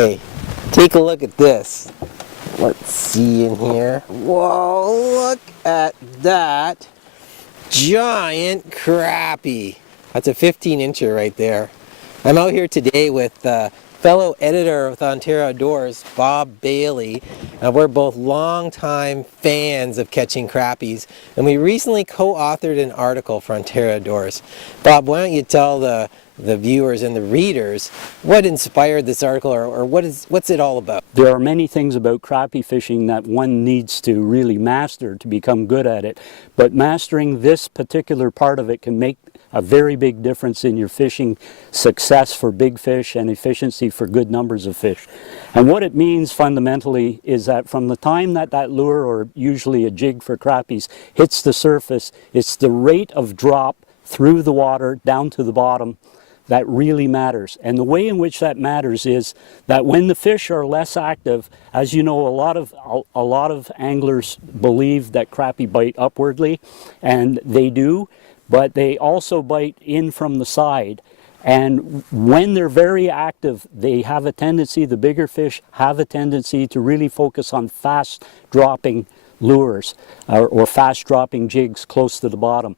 Hey, take a look at this. Let's see in here. Whoa, look at that giant crappie. That's a 15-incher right there. I'm out here today with fellow editor with Ontario Outdoors, Bob Bailey. We're both longtime fans of catching crappies, and we recently co-authored an article for Ontario Outdoors. Bob, why don't you tell the viewers and the readers what inspired this article, or what's it all about? There are many things about crappie fishing that one needs to really master to become good at it, but mastering this particular part of it can make a very big difference in your fishing success for big fish and efficiency for good numbers of fish. And what it means fundamentally is that from the time that lure, or usually a jig for crappies, hits the surface, it's the rate of drop through the water down to the bottom that really matters. And the way in which that matters is that when the fish are less active, as you know, a lot of anglers believe that crappie bite upwardly, and they do, but they also bite in from the side. And when they're very active, they have a tendency, the bigger fish have a tendency to really focus on fast dropping lures or fast dropping jigs close to the bottom.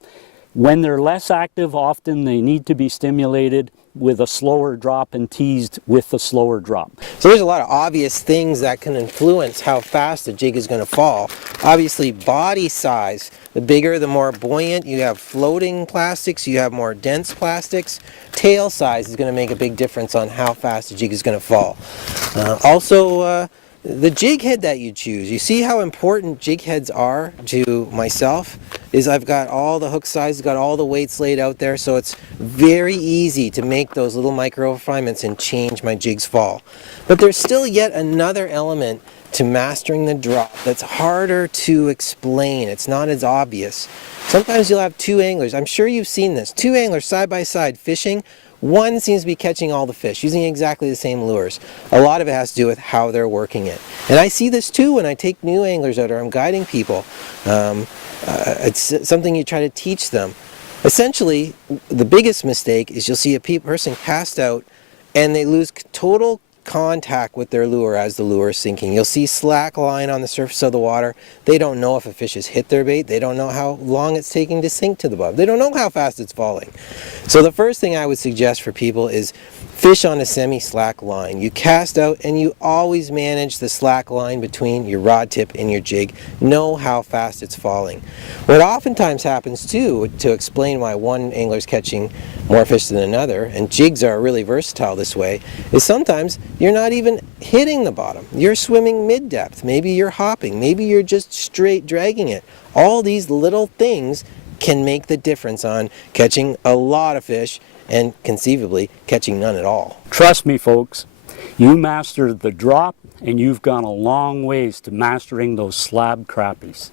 When they're less active, often they need to be stimulated with a slower drop and teased with a slower drop. So there's a lot of obvious things that can influence how fast the jig is going to fall. Obviously, body size. The bigger, the more buoyant. You have floating plastics, you have more dense plastics. Tail size is going to make a big difference on how fast the jig is going to fall. Also, the jig head that you choose. You see how important jig heads are to myself? Is I've got all the hook sizes, got all the weights laid out there, so it's very easy to make those little micro refinements and change my jig's fall. But there's still yet another element to mastering the drop that's harder to explain. It's not as obvious. Sometimes you'll have two anglers. I'm sure you've seen this. Two anglers side by side fishing. One seems to be catching all the fish, using exactly the same lures. A lot of it has to do with how they're working it. And I see this too when I take new anglers out or I'm guiding people. It's something you try to teach them. Essentially, the biggest mistake is you'll see a person cast out and they lose total contact with their lure as the lure is sinking. You'll see slack line on the surface of the water. They don't know if a fish has hit their bait. They don't know how long it's taking to sink to the bottom. They don't know how fast it's falling. So the first thing I would suggest for people is fish on a semi-slack line. You cast out and you always manage the slack line between your rod tip and your jig. Know how fast it's falling. What oftentimes happens too, to explain why one angler's catching more fish than another, and jigs are really versatile this way, is sometimes you're not even hitting the bottom. You're swimming mid-depth. Maybe you're hopping. Maybe you're just straight dragging it. All these little things can make the difference on catching a lot of fish and conceivably catching none at all. Trust me, folks, you mastered the drop and you've gone a long ways to mastering those slab crappies.